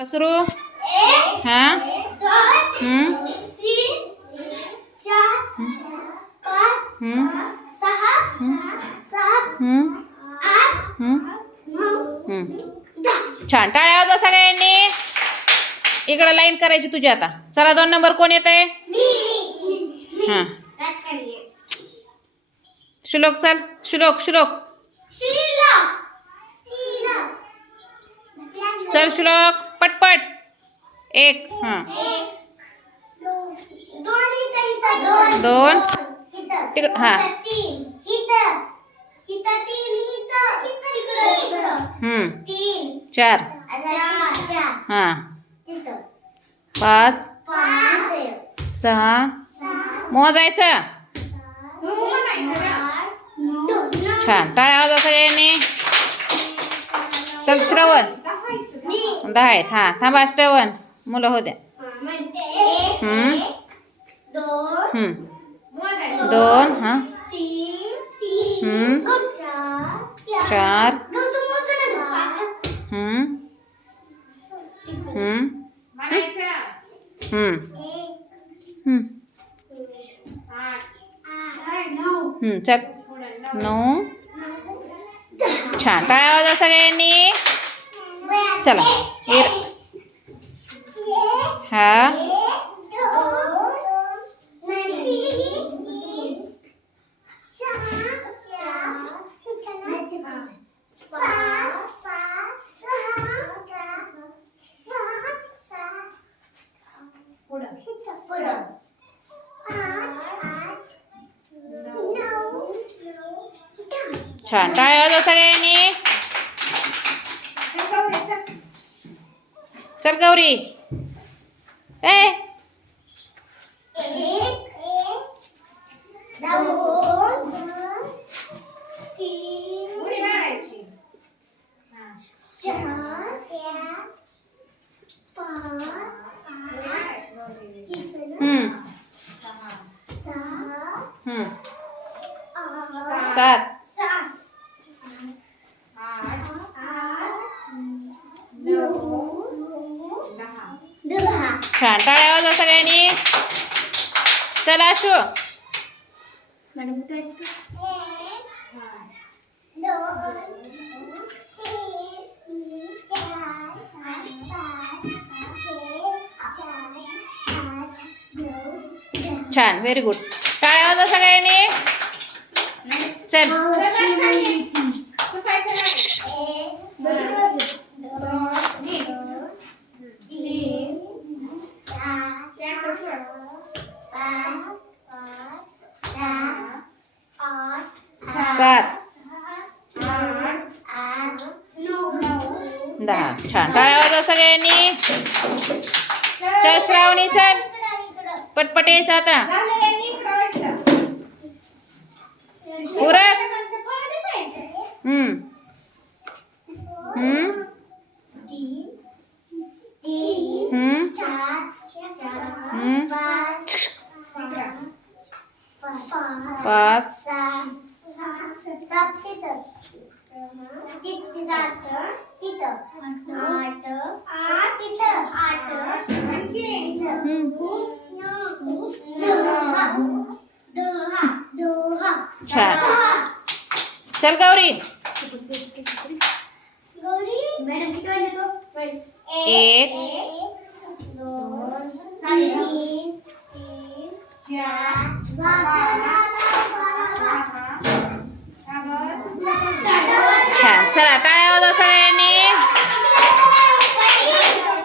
चला सुरू हा? छान. टाळ्या वाजवा सगळ्यांनी. इकडं लाईन करायची तुझी आता. चला दोन नंबर कोण येत आहे हां. श्लोक चल. श्लोक श्लोक. चल श्लोक. एक हां. दोन. तिकड हां. चार. हां. पाच. सहा. मोजायचं. छान. टाळ्या वाजवा सगळ्यांनी. चल श्रवण. दहा आहेत. हां थांबा श्रवण. मुलं होत्या. हम्म. दोन हां. हम्म. चार चल. नऊ. छान. टाळ्या वाजवा सगळ्यांनी? चला. हे हा छान टाळ्या वाजवा सगळ्यांनी चल Gauri É. Hum. Sá. Hum. Sá. छान टाळ्या वाजवा सगळ्यांनी. चल आशू छान व्हेरी गुड टाळ्या वाजवा सगळ्यांनी. चल. सात. दहा. छान. काय आवाज सगळ्यांनी चल श्रावणी चल. पटपट यायचं आता. उरक. हम्म. पाच. छान. चल गौरी. तो एक छान चला टाळ्या वाजवा